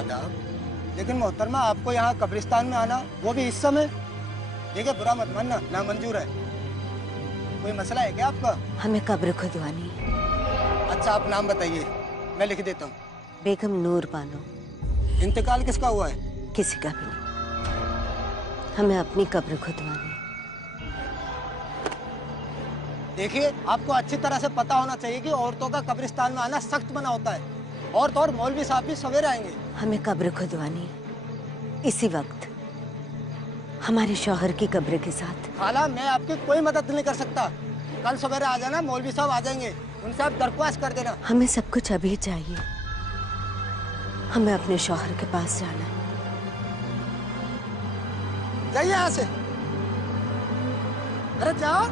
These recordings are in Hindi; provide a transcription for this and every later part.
आदाब। लेकिन मोहतरमा, आपको यहाँ कब्रिस्तान में आना, वो भी इस समय? देखिए, बुरा मत मानना, नामंजूर है। कोई मसला है क्या आपका? हमें कब्र खुदवानी है। अच्छा, आप नाम बताइए, मैं लिख देता हूँ। बेगम नूर बानो। इंतकाल किसका हुआ है? किसी का भी नहीं। हमें अपनी कब्र खुदवानी है। देखिए, आपको अच्छी तरह से पता होना चाहिए कि औरतों का कब्रिस्तान में आना सख्त मना होता है। औरत और मौलवी साहब भी सवेरे आएंगे। हमें कब्र खुदवानी है इसी वक्त, हमारे शौहर की कब्र के साथ। खाला, मैं आपकी कोई मदद नहीं कर सकता। कल सवेरे आ जाना, मौलवी साहब आ जाएंगे, उनसे आप दरख्वास्त कर देना। हमें सब कुछ अभी चाहिए। हमें अपने शौहर के पास जाना है। जाइए यहाँ से। अरे जाओ।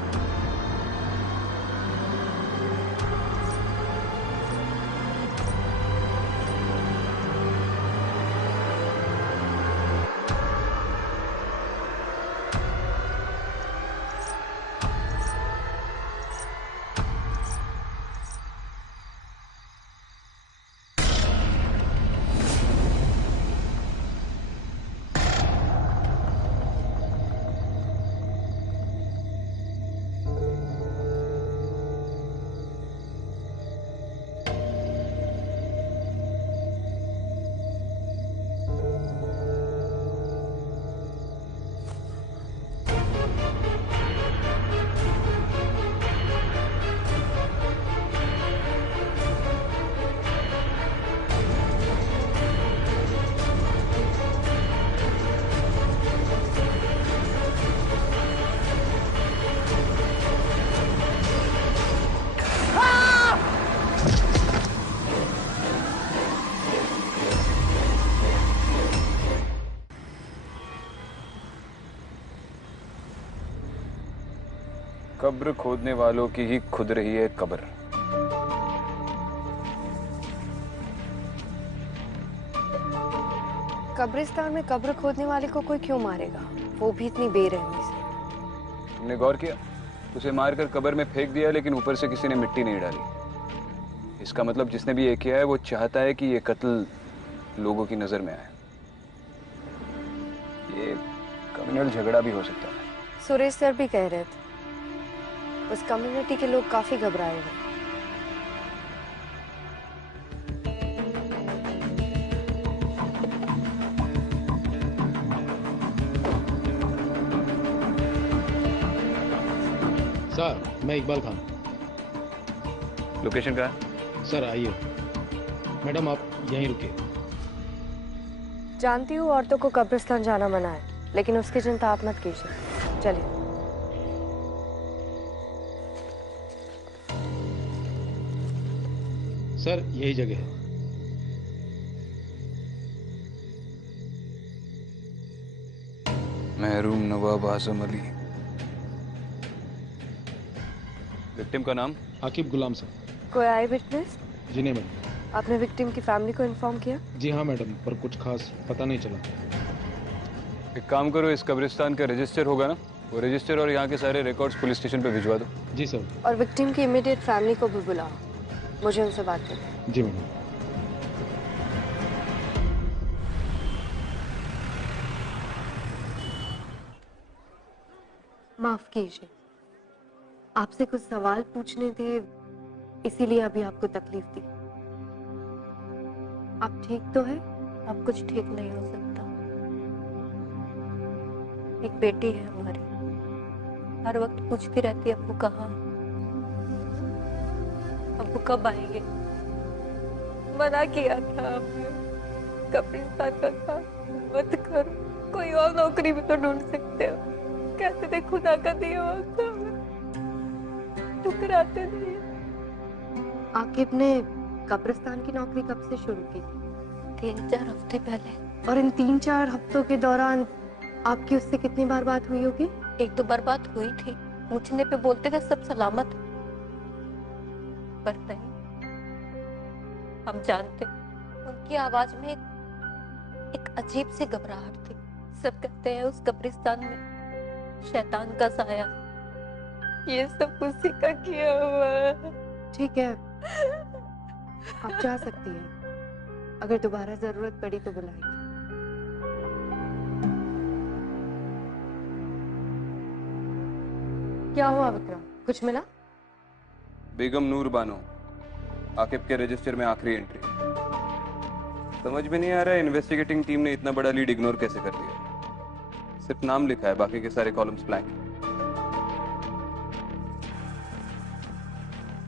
कब्र खोदने वालों की ही खुद रही है कब्र। कब्रिस्तान में कब्र खोदने वाले को कोई क्यों मारेगा, वो भी इतनी बेरहमी से। तुमने गौर किया? उसे मारकर कब्र में फेंक दिया, लेकिन ऊपर से किसी ने मिट्टी नहीं डाली। इसका मतलब जिसने भी ये किया है वो चाहता है कि ये कत्ल लोगों की नजर में आए। ये कम्युनल झगड़ा भी हो सकता है। सुरेश सर भी कह रहे थे उस कम्युनिटी के लोग काफी घबराए हुए। सर, मैं इकबाल खान। लोकेशन कहाँ है? सर आइए। मैडम आप यहीं रुकिए। जानती हूँ औरतों को कब्रिस्तान जाना मना है, लेकिन उसकी चिंता आप मत कीजिए। चलिए। सर यही जगह है। महरूम नवाब आजम अली। विक्टिम का नाम? आकिब गुलाम सर। कोई आई विटनेस? जी नहीं मैडम। आपने विक्टिम की फैमिली को इन्फॉर्म किया? जी हाँ मैडम, पर कुछ खास पता नहीं चला। एक काम करो, इस कब्रिस्तान का रजिस्टर होगा ना, वो रजिस्टर और यहाँ के सारे रिकॉर्ड्स पुलिस स्टेशन पे भिजवा दो। जी सर। और विक्टिम की इमीडिएट फैमिली को भी बुलाओ, मुझे उनसे बात करनी है। जी मैडम। माफ कीजिए, आपसे कुछ सवाल पूछने थे, इसीलिए अभी आपको तकलीफ दी। आप ठीक तो है? अब कुछ ठीक नहीं हो सकता। एक बेटी है हमारी, हर वक्त पूछती रहती है अब्बू कहाँ, अब्बू कब आएंगे। मना किया था आपने, कब्रिस्तान का काम मत करो, कोई और नौकरी भी तो ढूंढ सकते हो। कहते थे खुदा का दिया हुआ काम है, ठुकराते नहीं। आकिब ने कब्रिस्तान की नौकरी कब से शुरू की थी? 3-4 हफ्ते पहले। और इन 3-4 हफ्तों के दौरान आपकी उससे कितनी बार बात हुई होगी? 1-2 बार बात हुई थी, पूछने पे बोलते थे सब सलामत, पर नहीं। हम जानते, उनकी आवाज में एक अजीब सी घबराहट थी। सब कहते हैं उस कब्रिस्तान में शैतान का साया, ये सब उसी का किया हुआ है। ठीक है, आप जा सकती हैं। अगर दोबारा जरूरत पड़ी तो बुलाएगी। क्या हुआ विक्रम, कुछ मिला? बेगम नूर बानो, आकिब के रजिस्टर में आखिरी एंट्री। समझ में नहीं आ रहा है इन्वेस्टिगेटिंग टीम ने इतना बड़ा लीड इग्नोर कैसे कर लिया। सिर्फ नाम लिखा है, बाकी के सारे कॉलम्स ब्लैंक।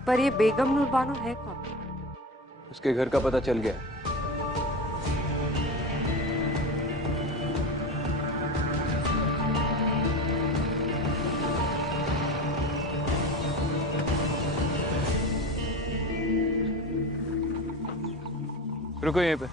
पर ये बेगम नूर बानो है कौन? उसके घर का पता चल गया है। रुको यहीं पे।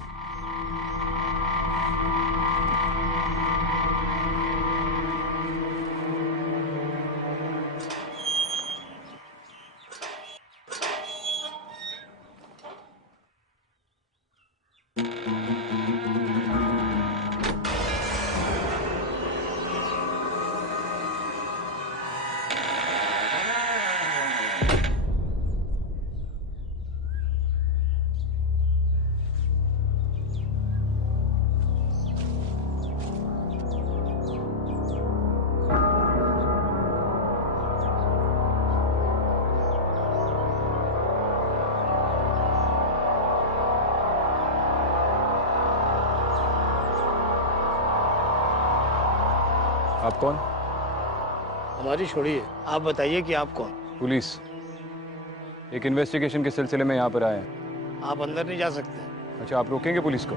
आप कौन? हमारी छोड़िए, आप बताइए कि आप कौन? पुलिस। एक इन्वेस्टिगेशन के सिलसिले में यहाँ पर आए हैं। आप अंदर नहीं जा सकते। अच्छा, आप रोकेंगे पुलिस को?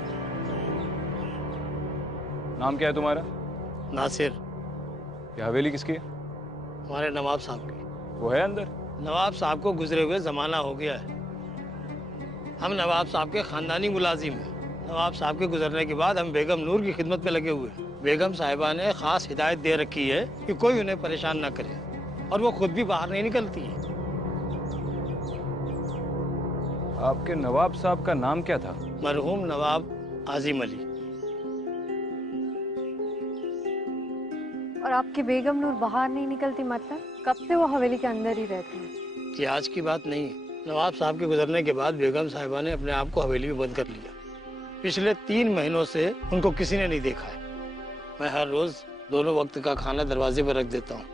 नाम क्या है तुम्हारा? नासिर। ये हवेली किसकी है? हमारे नवाब साहब की। वो है अंदर? नवाब साहब को गुजरे हुए जमाना हो गया है। हम नवाब साहब के खानदानी मुलाजिम हैं। नवाब साहब के गुजरने के बाद हम बेगम नूर की खिदमत में लगे हुए हैं। बेगम साहिबा ने खास हिदायत दे रखी है कि कोई उन्हें परेशान ना करे, और वो खुद भी बाहर नहीं निकलती है। आपके नवाब साहब का नाम क्या था? मरहूम नवाब आजिम अली। और आपकी बेगम नूर बाहर नहीं निकलती, मतलब कब से वो हवेली के अंदर ही रहती है? ये आज की बात नहीं है। नवाब साहब के गुजरने के बाद बेगम साहिबा ने अपने आप को हवेली में बंद कर लिया। पिछले 3 महीनों से उनको किसी ने नहीं देखा है। मैं हर रोज दोनों वक्त का खाना दरवाजे पर रख देता हूँ।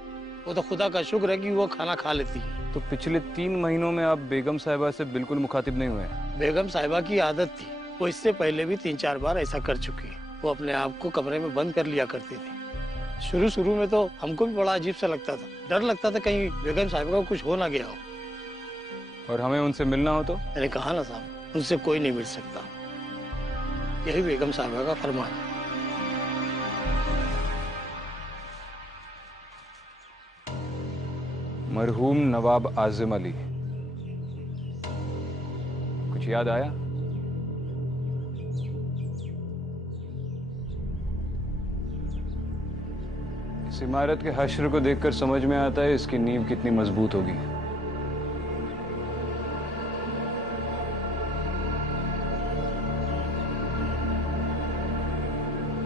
वो तो खुदा का शुक्र है कि वो खाना खा लेती है। तो पिछले 3 महीनों में आप बेगम साहिबा से बिल्कुल मुखातिब नहीं हुए हैं? बेगम साहिबा की आदत थी, वो इससे पहले भी 3-4 बार ऐसा कर चुकी है। वो अपने आप को कमरे में बंद कर लिया करती थी। शुरू में तो हमको भी बड़ा अजीब सा लगता था। डर लगता था कहीं बेगम साहिबा को कुछ हो ना गया हो। और हमें उनसे मिलना हो तो? मैंने कहा ना साहब, उनसे कोई नहीं मिल सकता। यही बेगम साहिबा का फरमान है। मरहूम नवाब आजिम अली, कुछ याद आया? इस इमारत के हश्र को देखकर समझ में आता है इसकी नींव कितनी मजबूत होगी।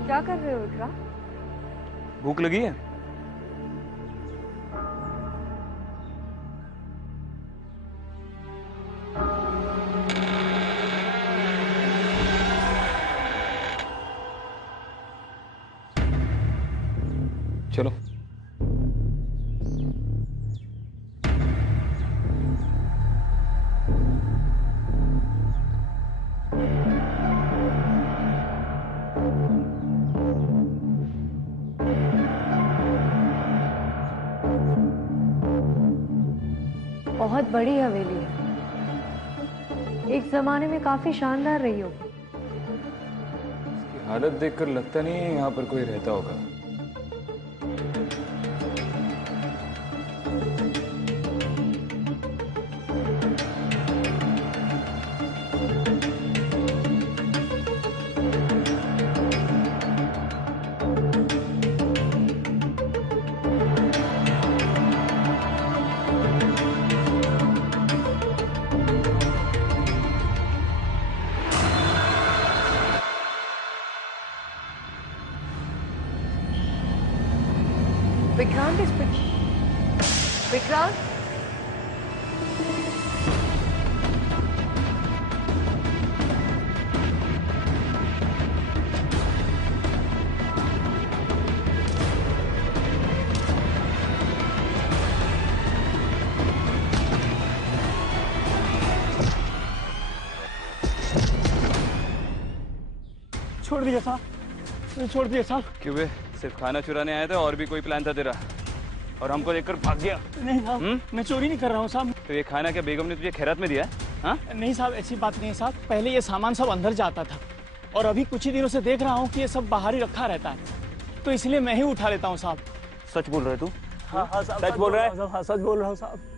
क्या कर रहे हो विक्रम? भूख लगी है? चलो। बहुत बड़ी हवेली है, एक जमाने में काफी शानदार रही होगी। इसकी हालत देखकर लगता नहीं है यहाँ पर कोई रहता होगा। विक्रांत इस विक्रांत, छोड़ दिया साहब, मुझे छोड़ दिया साहब। क्यों बे, सिर्फ खाना चुराने आया था और भी कोई प्लान था तेरा? और हमको देखकर भाग गया? नहीं साहब, मैं चोरी नहीं कर रहा हूँ साहब। तो ये खाना क्या बेगम ने तुझे खैरात में दिया? हाँ? नहीं साहब, ऐसी बात नहीं है साहब। पहले ये सामान सब अंदर जाता था और अभी कुछ ही दिनों से देख रहा हूँ कि ये सब बाहर ही रखा रहता है, तो इसलिए मैं ही उठा लेता हूँ साहब। सच बोल रहा है तू? हाँ हाँ साहब, सच बोल रहा है? हाँ सच बोल रहा हूँ साहब।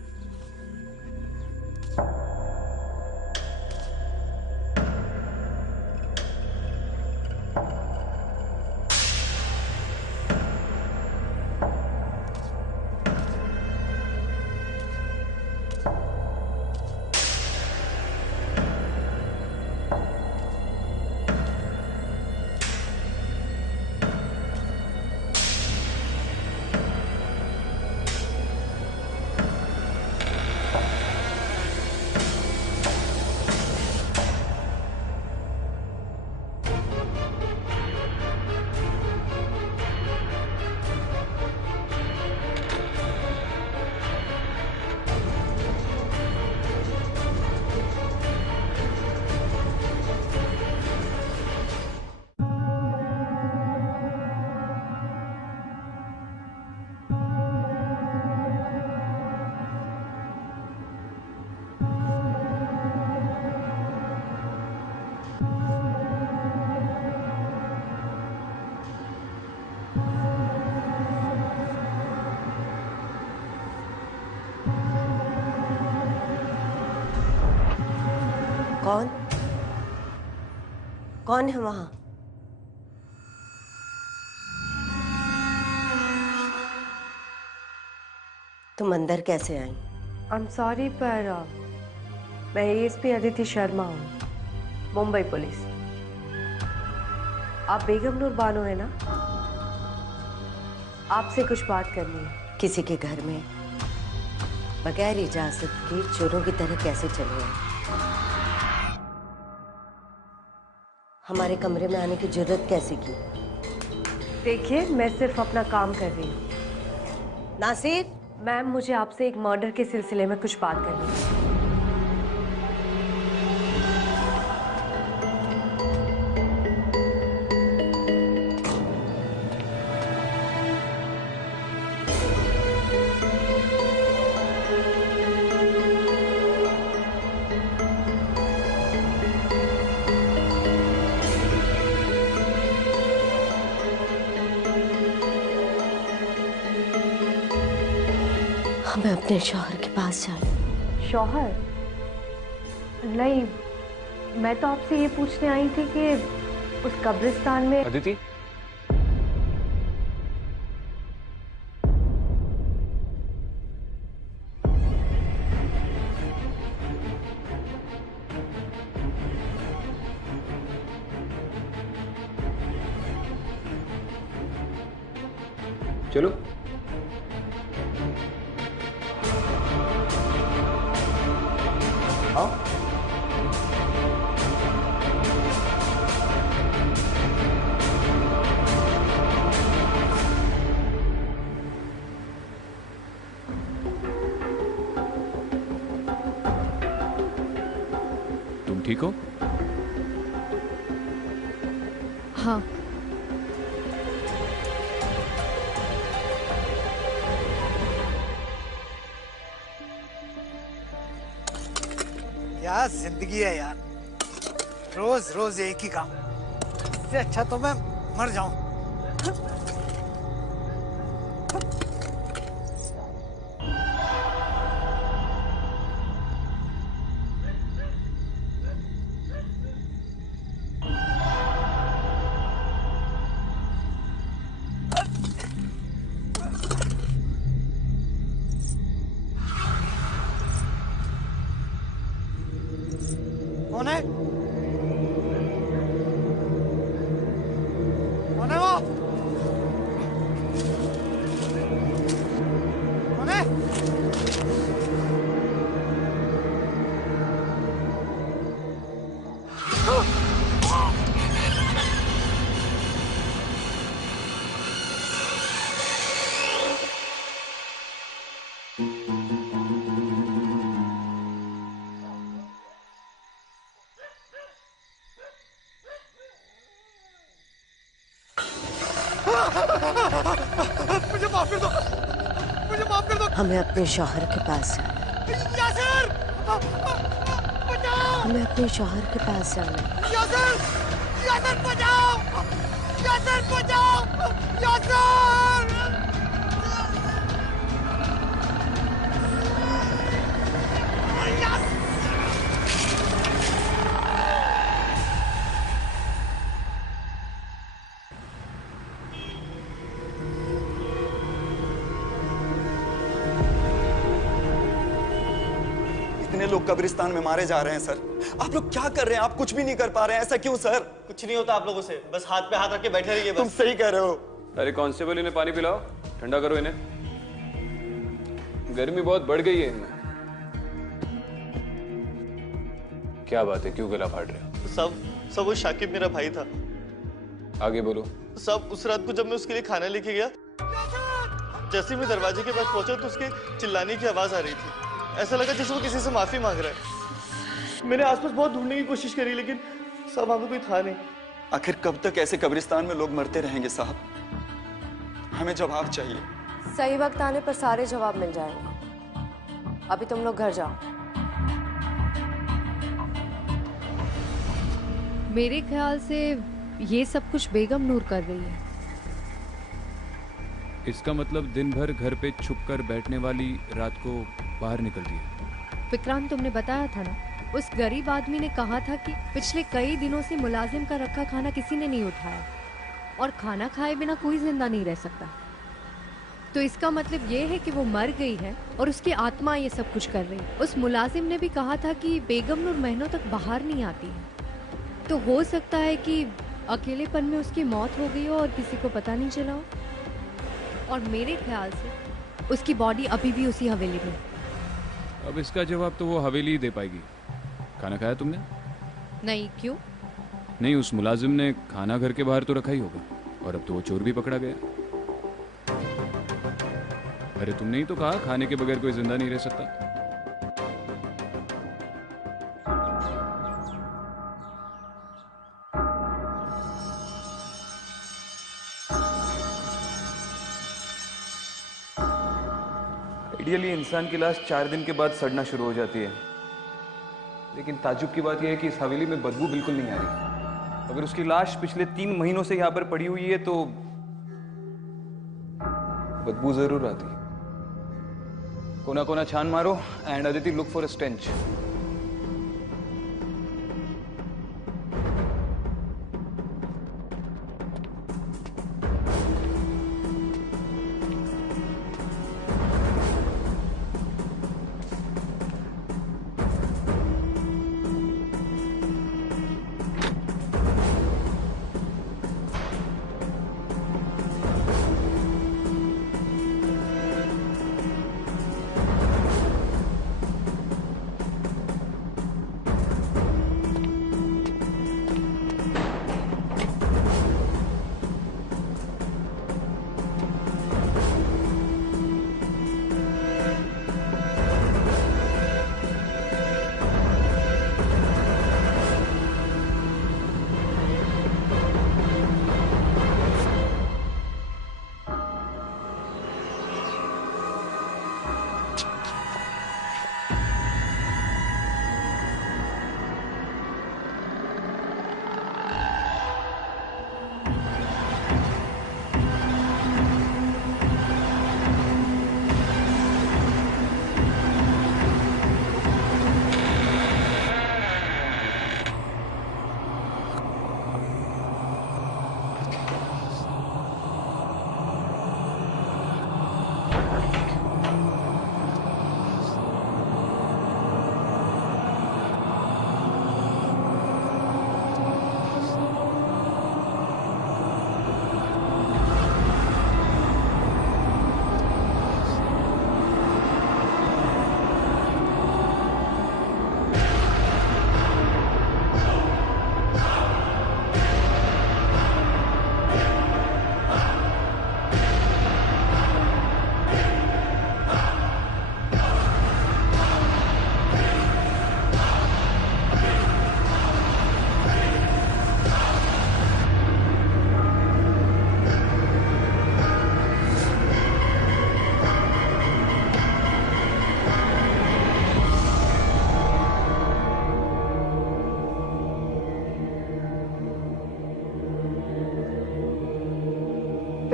कौन कौन है वहां? तुम अंदर कैसे आई? आई एम सॉरी पर मैं एएसपी अदिति शर्मा हूँ, मुंबई पुलिस। आप बेगम नूर बानो है ना? आपसे कुछ बात करनी है। किसी के घर में बगैर इजाजत के चोरों की तरह कैसे चले आए? हमारे कमरे में आने की जरूरत कैसे की? देखिए, मैं सिर्फ अपना काम कर रही हूँ। नासिर, मैम, मुझे आपसे एक मर्डर के सिलसिले में कुछ बात करनी है। हमें अपने शौहर के पास जाना। शौहर? नहीं, मैं तो आपसे ये पूछने आई थी कि उस कब्रिस्तान में अदिति, चलो। आओ। तुम ठीक हो? हाँ। क्या जिंदगी है यार, रोज रोज एक ही काम। इससे अच्छा तो मैं मर जाऊं। कौन है? कौन है वो? कर दो, मुझे माफ कर दो। हमें अपने शौहर के पास जाना है। यासर, बचाओ। हमें अपने शौहर के पास जाना है। यासर, यासर बचाओ, यासर बचाओ, यासर। इतने लोग कब्रिस्तान में मारे जा रहे हैं सर, आप लोग क्या कर रहे हैं? आप कुछ भी नहीं कर पा रहे हैं, ऐसा क्यों सर? कुछ नहीं होता आप लोगों से, बस हाथ पे हाथ रख के बैठे रहिए। तुम सही कह रहे हो। अरे कांस्टेबल, इन्हें पानी पिलाओ, ठंडा करो इन्हें, गर्मी बहुत बढ़ गई है इनमें। क्या बात है, क्यों गला फाड़ रहे हो? सब वो शाकिब मेरा भाई था। आगे बोलो। सब उस रात को जब मैं उसके लिए खाना लेके गया, जैसे मैं दरवाजे के पास पहुंचा तो उसके चिल्लाने की आवाज आ रही थी। ऐसा लगा जैसे वो किसी से माफी मांग रहा है। मैंने आसपास बहुत ढूंढने की कोशिश करी लेकिन सब वहां पे कोई था नहीं। आखिर कब तक ऐसे कब्रिस्तान में लोग मरते रहेंगे साहब? हमें जवाब चाहिए। सही वक्त आने पर सारे जवाब मिल जाएंगे। अभी तुम लोग घर जाओ। मेरे ख्याल से ये सब कुछ बेगम नूर कर रही है। इसका मतलब दिन भर घर पे छुप कर बैठने वाली रात को बाहर निकलती है। विक्रांत, तुमने बताया था ना, उस गरीब आदमी ने कहा था कि पिछले कई दिनों से मुलाजिम का रखा खाना किसी ने नहीं उठाया और खाना खाए बिना कोई जिंदा नहीं रह सकता। तो इसका मतलब ये है कि वो मर गई है और उसकी आत्मा ये सब कुछ कर रही है। उस मुलाजिम ने भी कहा था कि बेगम नूर महीनों तक बाहर नहीं आती है, तो हो सकता है कि अकेलेपन में उसकी मौत हो गई हो और किसी को पता नहीं चला हो। और मेरे ख्याल से उसकी बॉडी अभी भी उसी हवेली में। अब इसका जवाब तो वो हवेली ही दे पाएगी। खाना खाया तुमने? नहीं, क्यों? नहीं, उस मुलाजिम ने खाना घर के बाहर तो रखा ही होगा और अब तो वो चोर भी पकड़ा गया। अरे तुमने ही तो कहा खाने के बगैर कोई जिंदा नहीं रह सकता। आइडियली इंसान की लाश 4 दिन के बाद सड़ना शुरू हो जाती है, लेकिन ताजुब की बात यह है कि इस हवेली में बदबू बिल्कुल नहीं आ रही। अगर उसकी लाश पिछले 3 महीनों से यहाँ पर पड़ी हुई है तो बदबू जरूर आती है। कोना कोना छान मारो and Aditi look for a stench.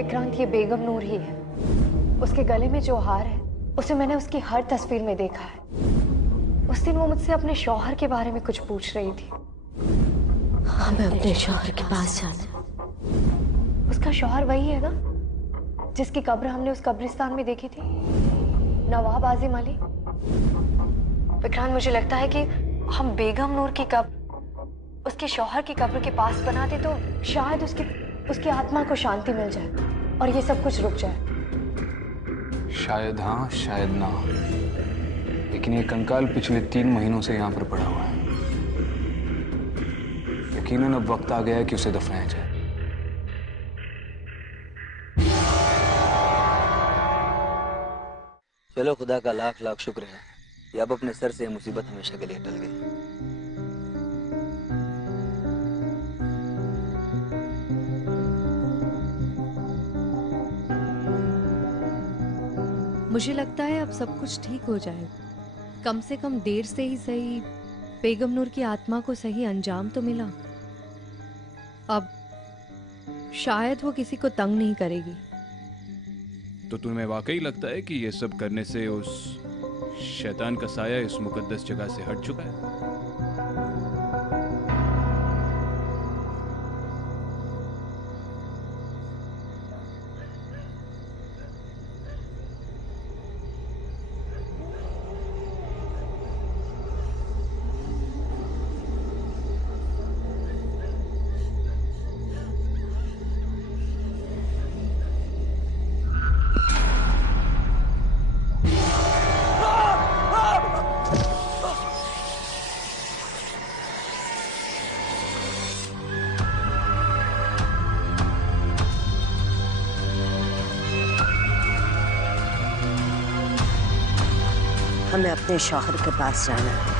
Vikrant, ये बेगम नूर ही है। उसके गले में जो हार है उसे मैंने उसकी हर तस्वीर में देखा है। उस दिन वो मुझसे अपने शौहर के बारे में कुछ पूछ रही थी। हमें अपने शौहर के पास जाना है। उसका शौहर वही है ना जिसकी कब्र हमने उस कब्रिस्तान में देखी थी, नवाब आजिम अली। विक्रांत, मुझे लगता है कि हम बेगम नूर की कब्र उसके शौहर की कब्र के पास बनाते तो शायद उसकी आत्मा को शांति मिल जाए और ये सब कुछ रुक जाए। शायद हाँ, शायद ना, लेकिन ये कंकाल पिछले 3 महीनों से यहाँ पर पड़ा हुआ है। यकीनन अब वक्त आ गया है कि उसे दफनाया जाए। चलो, खुदा का लाख लाख शुक्र है कि अब अपने सर से ये मुसीबत हमेशा के लिए टल गई। मुझे लगता है अब सब कुछ ठीक हो जाएगा। कम से कम देर से ही सही बेगम नूर की आत्मा को सही अंजाम तो मिला। अब शायद वो किसी को तंग नहीं करेगी। तो तुम्हें वाकई लगता है कि ये सब करने से उस शैतान का साया इस मुकद्दस जगह से हट चुका है? हमें अपने शौहर के पास जाना है।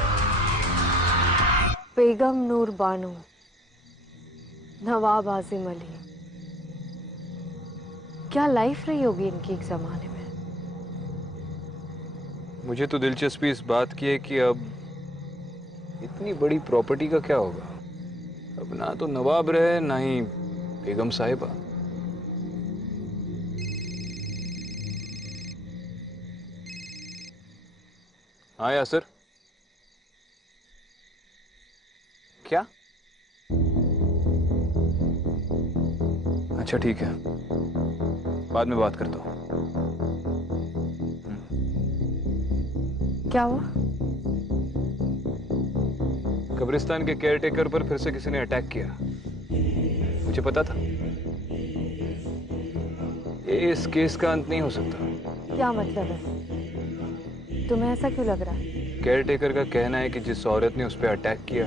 बेगम नूर बानो, नवाब आजिम अली, क्या लाइफ रही होगी इनकी एक जमाने में। मुझे तो दिलचस्पी इस बात की है कि अब इतनी बड़ी प्रॉपर्टी का क्या होगा। अब ना तो नवाब रहे ना ही बेगम साहिबा। हाँ यासर, क्या? अच्छा ठीक है, बाद में बात करता हूँ। क्या हुआ? कब्रिस्तान के केयरटेकर पर फिर से किसी ने अटैक किया। मुझे पता था। ये इस केस का अंत नहीं हो सकता। क्या मतलब है? तुम्हें ऐसा क्यों लग रहा है? केयरटेकर का कहना है कि जिस औरत ने उस पर अटैक किया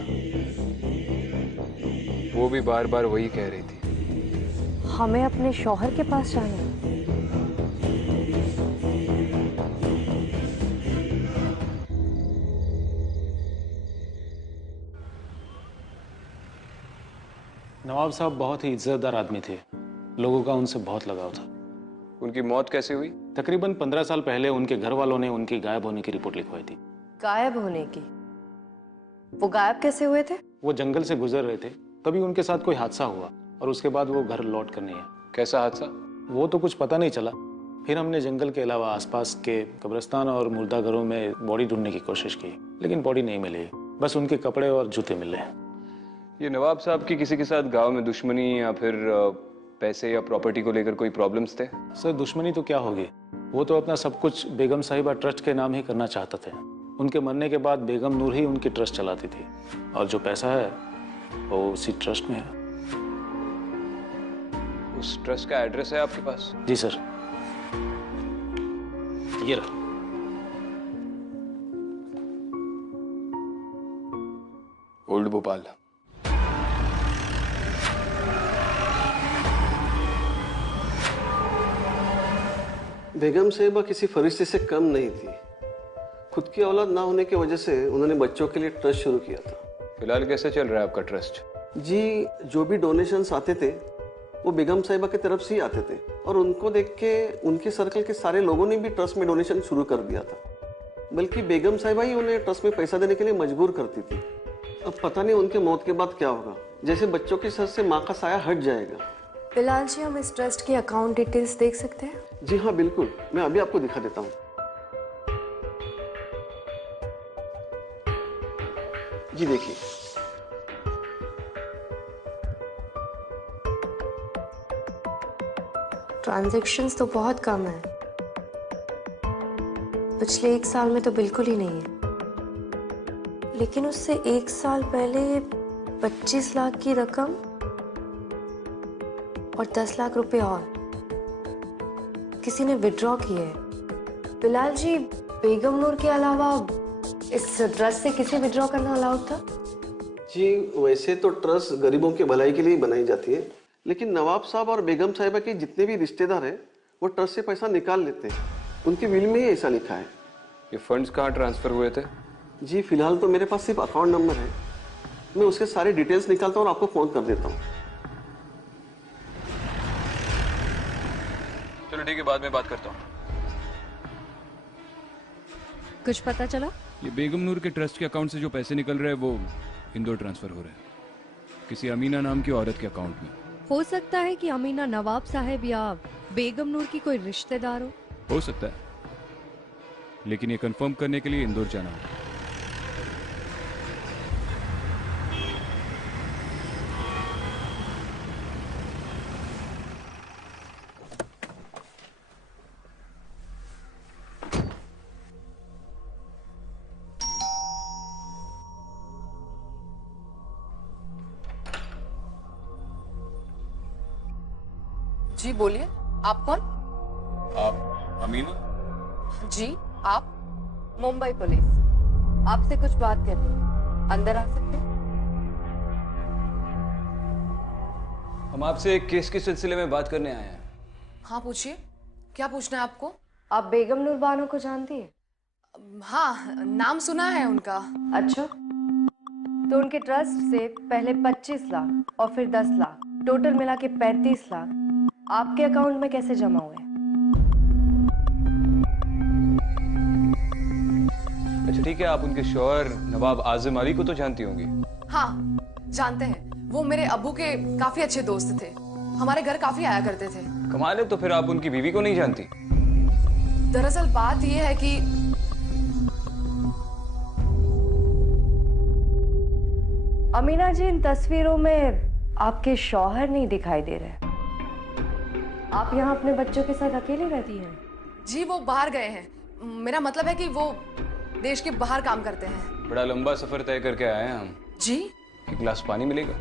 वो भी बार बार वही कह रही थी। हमें अपने शौहर के पास जाना है। नवाब साहब बहुत ही इज्जतदार आदमी थे। लोगों का उनसे बहुत लगाव था। उनकी मौत कैसे हुई? तकरीबन 15 साल पहले उनके घर वालों ने उनकी गायब होने की रिपोर्ट लिखवाई थी। गायब होने की? वो गायब कैसे हुए थे? वो जंगल से गुजर रहे थे, तभी उनके साथ कोई हादसा हुआ और उसके बाद वो घर लौट कर नहीं आए। कैसा हादसा? वो तो कुछ पता नहीं चला। फिर हमने जंगल के अलावा आसपास के कब्रिस्तान और मुर्दाघरों में बॉडी ढूंढने की कोशिश की, लेकिन बॉडी नहीं मिली। बस उनके कपड़े और जूते मिले। ये नवाब साहब की किसी के साथ गांव में दुश्मनी या फिर पैसे या प्रॉपर्टी को लेकर कोई प्रॉब्लम्स थे? सर, दुश्मनी तो क्या होगी, वो तो अपना सब कुछ बेगम साहिबा ट्रस्ट के नाम ही करना चाहते थे। उनके मरने के बाद बेगम नूर ही उनकी ट्रस्ट चलाती थी और जो पैसा है वो उसी ट्रस्ट में है। उस ट्रस्ट का एड्रेस है आपके पास? जी सर, ये रहा। ओल्ड भोपाल। बेगम साहिबा किसी फरिश्ते से कम नहीं थी। खुद की औलाद ना होने की वजह से उन्होंने बच्चों के लिए ट्रस्ट शुरू किया था। फिलहाल कैसे चल रहा है आपका ट्रस्ट? जी, जो भी डोनेशंस आते थे वो बेगम साहिबा की तरफ से ही आते थे और उनको देख के उनके सर्कल के सारे लोगों ने भी ट्रस्ट में डोनेशन शुरू कर दिया था। बल्कि बेगम साहिबा ही उन्हें ट्रस्ट में पैसा देने के लिए मजबूर करती थी। अब पता नहीं उनके मौत के बाद क्या होगा। जैसे बच्चों के सर से माँ का साया हट जाएगा, बिलाल जी, हम इस ट्रस्ट की अकाउंट डिटेल्स देख सकते हैं? जी हाँ बिल्कुल, मैं अभी आपको दिखा देता हूँ। जी देखिए, ट्रांजैक्शंस तो बहुत कम है, पिछले 1 साल में तो बिल्कुल ही नहीं है। लेकिन उससे 1 साल पहले 25 लाख की रकम और 10 लाख रुपए और किसी ने विड्रॉ किए हैं। बिलाल जी, बेगम नूर के अलावा इस ट्रस्ट से किसे विड्रॉ करना अलाउड था? जी वैसे तो ट्रस्ट गरीबों की भलाई के लिए बनाई जाती है, लेकिन नवाब साहब और बेगम साहिबा के जितने भी रिश्तेदार हैं वो ट्रस्ट से पैसा निकाल लेते हैं। उनकी विल में ही ऐसा लिखा है। ये फंड्स कहाँ ट्रांसफर हुए थे? जी फिलहाल तो मेरे पास सिर्फ अकाउंट नंबर है, मैं उसके सारे डिटेल्स निकालता हूँ और आपको फोन कर देता हूँ। चलो ठीक है, बाद में बात करता हूँ। कुछ पता चला? ये बेगम नूर के ट्रस्ट के अकाउंट से जो पैसे निकल रहे हैं वो इंदौर ट्रांसफर हो रहे हैं, किसी अमीना नाम की औरत के अकाउंट में। हो सकता है कि अमीना नवाब साहब या बेगम नूर की कोई रिश्तेदार हो सकता है, लेकिन ये कंफर्म करने के लिए इंदौर जाना होगा। जी बोलिए, आप कौन? आप अमीना? जी आप? मुंबई पुलिस, आपसे कुछ बात करनी है, अंदर आ सकते हैं? हम आपसे एक केस के सिलसिले में बात करने आए हैं। हाँ पूछिए, क्या पूछना है आपको? आप बेगम नूर बानो को जानती है? हाँ, नाम सुना है उनका। अच्छा, तो उनके ट्रस्ट से पहले 25 लाख और फिर 10 लाख, टोटल मिला के 35 लाख आपके अकाउंट में कैसे जमा हुए? अच्छा ठीक है, आप उनके शौहर नवाब आजम अली को तो जानती होंगी? हाँ जानते हैं, वो मेरे अब्बू के काफी अच्छे दोस्त थे, हमारे घर काफी आया करते थे। कमाल है, तो फिर आप उनकी बीवी को नहीं जानती? दरअसल बात यह है कि अमीना जी, इन तस्वीरों में आपके शौहर नहीं दिखाई दे रहे। आप यहाँ अपने बच्चों के साथ अकेले रहती हैं? जी वो बाहर गए हैं, मेरा मतलब है कि वो देश के बाहर काम करते हैं। बड़ा लंबा सफर तय करके आए हैं हम। जी? एक गिलास पानी मिलेगा?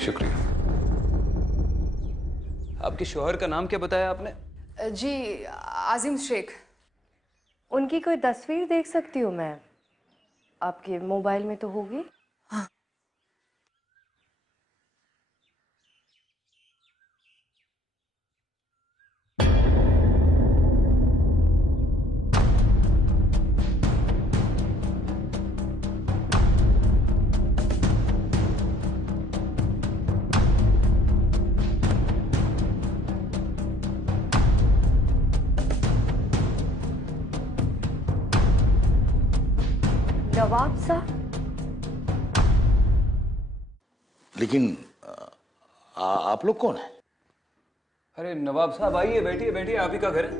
शुक्रिया। आपके शौहर का नाम क्या बताया आपने? जी आजिम शेख। उनकी कोई तस्वीर देख सकती हूँ मैं? आपके मोबाइल में तो होगी। हाँ। नवाब साहब? लेकिन आप लोग कौन हैं? अरे नवाब साहब आइए, बैठिए बैठिए, आप ही का घर है,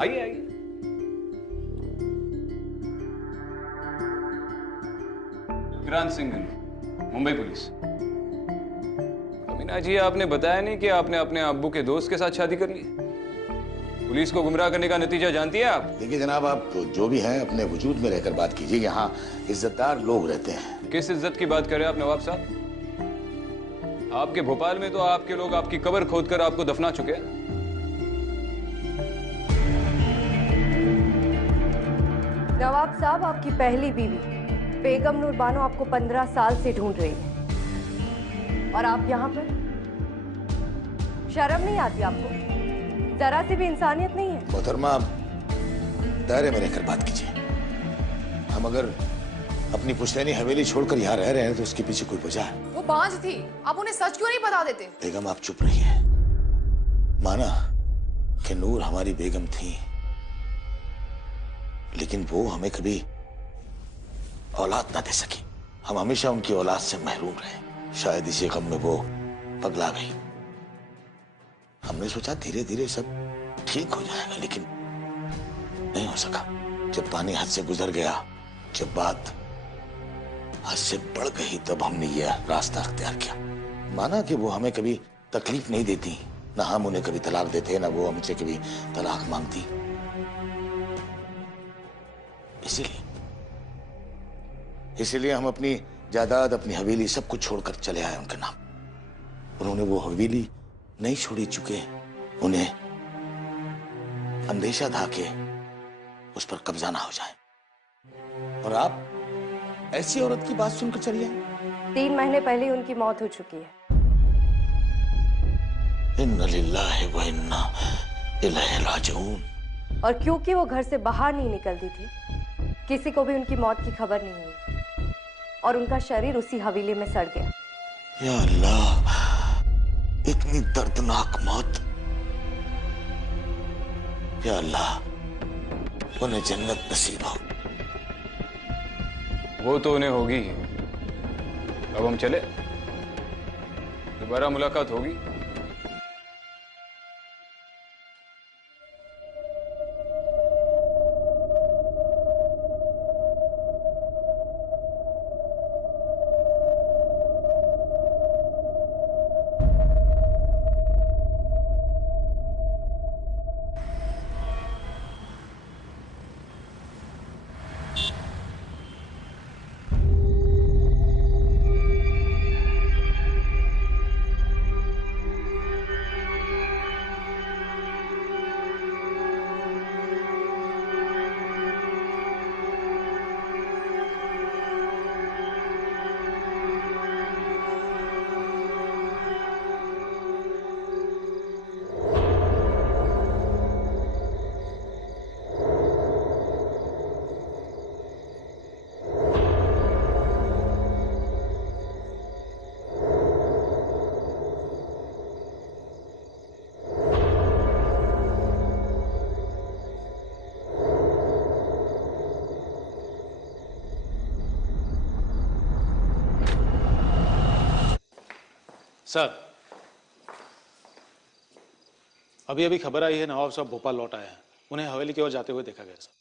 आइए आइए। किरण सिंघल, मुंबई पुलिस। अमीना जी, आपने बताया नहीं कि आपने अपने अब्बू के दोस्त के साथ शादी कर ली? पुलिस को गुमराह करने का नतीजा जानती है आप? देखिए जनाब, आप जो भी हैं अपने वजूद में रहकर बात कीजिए, यहाँ इज्जतदार लोग रहते हैं। किस इज्जत की बात कर रहे हैं आप नवाब साहब? आपके भोपाल में तो आपके लोग आपकी कब्र खोदकर आपको दफना चुके हैं। नवाब साहब, आपकी पहली बीवी बेगम नूर बानो आपको 15 साल से ढूंढ रही है और आप यहाँ पर? शर्म नहीं आती आपको? जरा सी भी इंसानियत नहीं है? मोहतरमा, दायरे में रहकर बात कीजिए। अगर अपनी पुश्तैनी हवेली छोड़कर यहाँ रह रहे हैं तो उसके पीछे कोई वजह है। वो बांझ थी, आप उन्हें सच क्यों नहीं बता देते? बेगम आप चुप रहिए। माना कि नूर हमारी बेगम थी, लेकिन वो हमें कभी औलाद ना दे सकी। हम हमेशा उनकी औलाद से महरूम रहे। शायद इसी गम में वो पगला गई। हमने सोचा धीरे धीरे सब ठीक हो जाएगा, लेकिन नहीं हो सका। जब पानी हद से गुजर गया, जब बात हद से बढ़ गई, तब हमने यह रास्ता अख्तियार किया। माना कि वो हमें कभी तकलीफ नहीं देती, ना हम उन्हें कभी तलाक देते, ना वो हमसे कभी तलाक मांगती। इसीलिए हम अपनी जायदाद, अपनी हवेली सब कुछ छोड़कर चले आए उनके नाम। उन्होंने वो हवेली नहीं छोड़ी, चुके उन्हें अंदेशा था कि उस पर कब्जा ना हो जाए। और आप ऐसी औरत की बात सुनकर चली आई। 3 महीने पहले उनकी मौत हो चुकी है। इन्ना लिल्लाहि व इन्ना इलैहि राजिऊन। और क्योंकि वो घर से बाहर नहीं निकलती थी, किसी को भी उनकी मौत की खबर नहीं हुई और उनका शरीर उसी हवेली में सड़ गया। या अल्लाह, इतनी दर्दनाक मौत। या अल्लाह, उन्हें जन्नत नसीब हो। वो तो उन्हें होगी। अब हम चले, दोबारा मुलाकात होगी। सर, अभी खबर आई है नवाब साहब भोपाल लौट आए हैं। उन्हें हवेली की ओर जाते हुए देखा गया सर।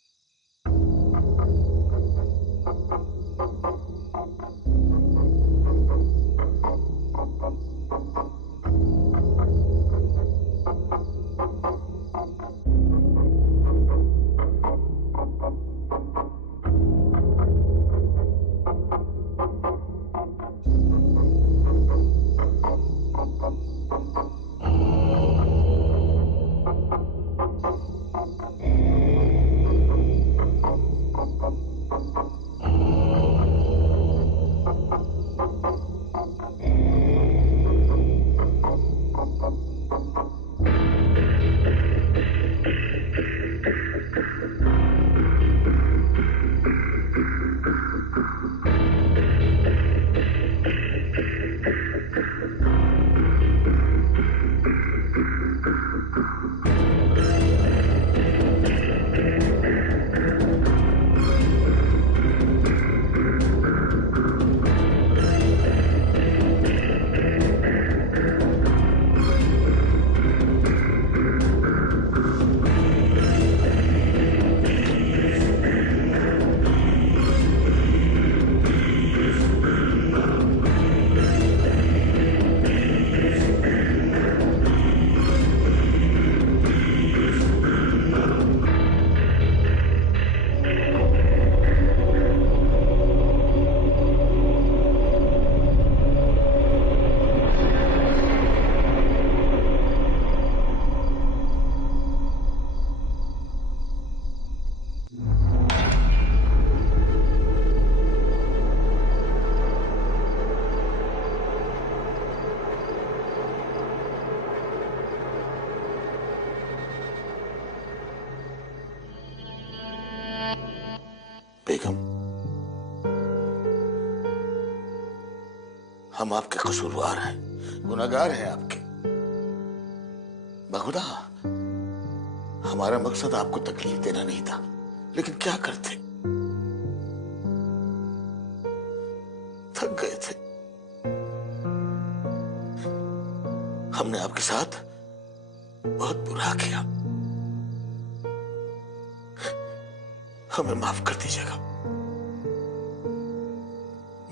बेगम, हम आपके कसूरवार हैं, गुनहगार हैं आपके। बखुदा, हमारा मकसद आपको तकलीफ देना नहीं था, लेकिन क्या करते, थक गए थे। हमने आपके साथ बहुत बुरा किया, हमें माफ कर दीजिएगा,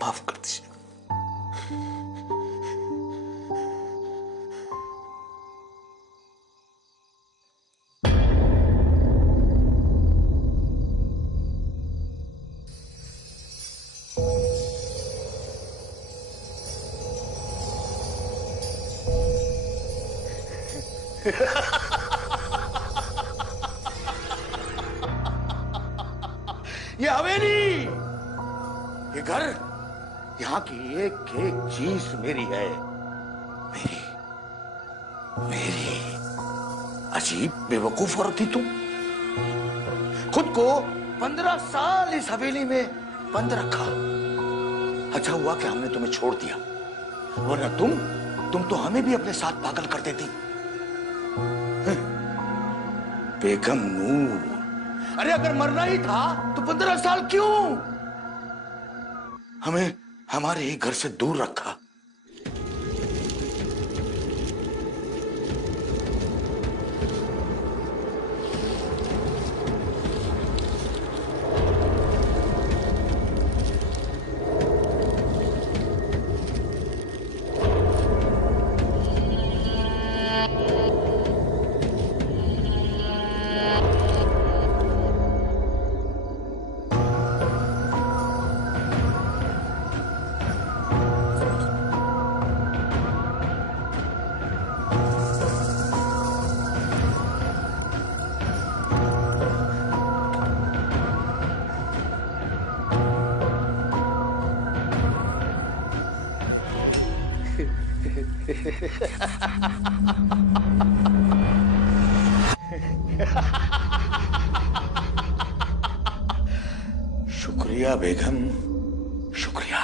माफ कर दीजिएगा। ये हवेली, ये घर, यहाँ की एक एक चीज मेरी है, मेरी मेरी। अजीब बेवकूफ औरत थी तुम, खुद को 15 साल इस हवेली में बंद रखा। अच्छा हुआ कि हमने तुम्हें छोड़ दिया, वरना तुम तो हमें भी अपने साथ पागल कर देती। बेगम नूर, अरे अगर मरना ही था तो 15 साल क्यों हमें हमारे ही घर से दूर रखा? शुक्रिया बेगम, शुक्रिया।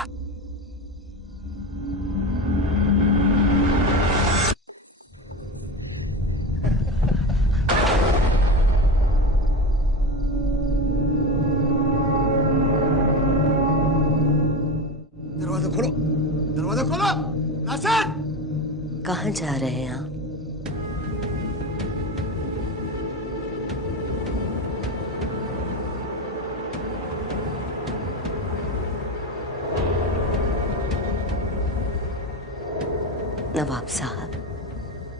दरवाजा खोलो, दरवाजा खोलो। नासिर, कहाँ जा रहे हैं आप? नवाब साहब।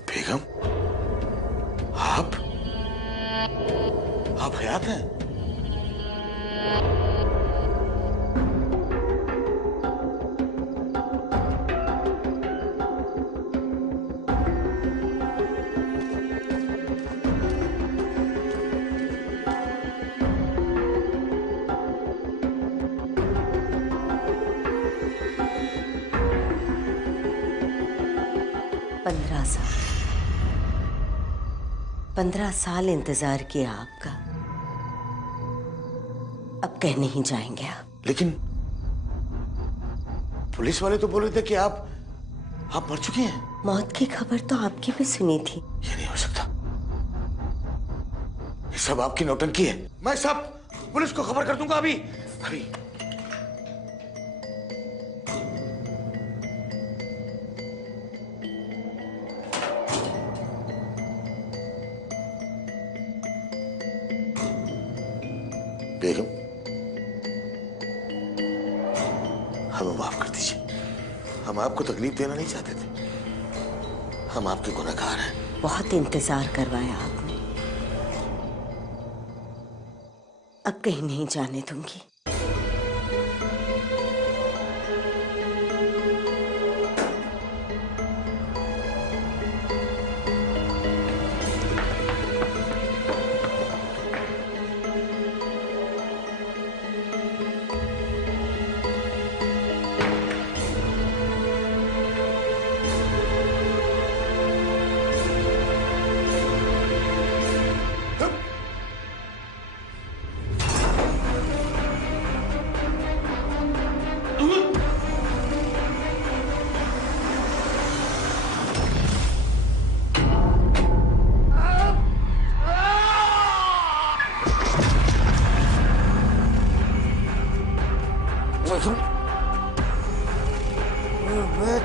बेगम, आप हयात हैं? साल 15 साल इंतजार किया आपका, अब कह नहीं जाएंगे आप। लेकिन पुलिस वाले तो बोल रहे थे कि आप मर चुकी हैं। मौत की खबर तो आपकी भी सुनी थी। ये नहीं हो सकता, ये सब आपकी नौटंकी है। मैं सब पुलिस को खबर कर दूंगा अभी अभी। बेगम, हमें माफ कर दीजिए, हम आपको तकलीफ देना नहीं चाहते थे, हम आपके गुनहगार हैं। बहुत इंतजार करवाया आपने, अब कहीं नहीं जाने दूंगी।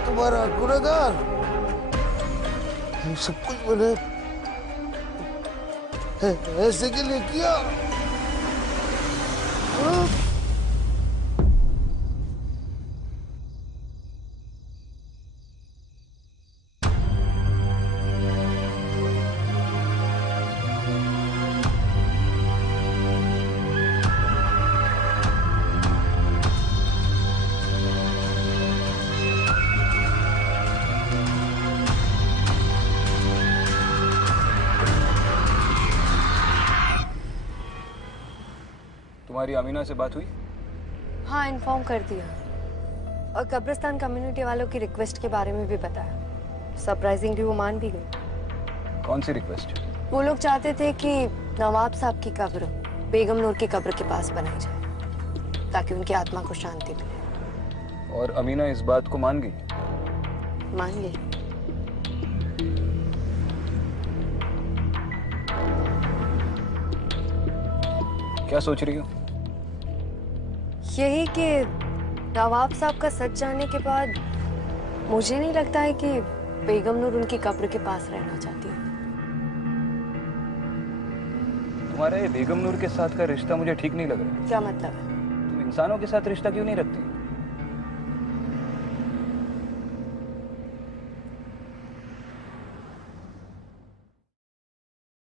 तुम्हारा गुनहगार। ये सब कुछ मैंने ऐसे के लिए किया। तुम्हारी अमीना से बात हुई? हाँ, इन्फॉर्म कर दिया और कब्रिस्तान कम्युनिटी वालों की रिक्वेस्ट के बारे में भी बताया। सरप्राइजिंगली वो मान भी गई। कौन सी रिक्वेस्ट? वो लोग चाहते थे कि नवाब साहब की कब्र बेगम नूर की कब्र के पास बनाई जाए ताकि उनकी आत्मा को शांति मिले। और अमीना इस बात को मान गई? मान गई। क्या सोच रही हो? यही कि नवाब साहब का सच जानने के बाद मुझे नहीं लगता है कि बेगम नूर उनकी कब्र के पास रहना चाहती है। तुम्हारा ये बेगम नूर के साथ का रिश्ता मुझे ठीक नहीं लग रहा। क्या मतलब है? तुम इंसानों के साथ रिश्ता क्यों नहीं रखती?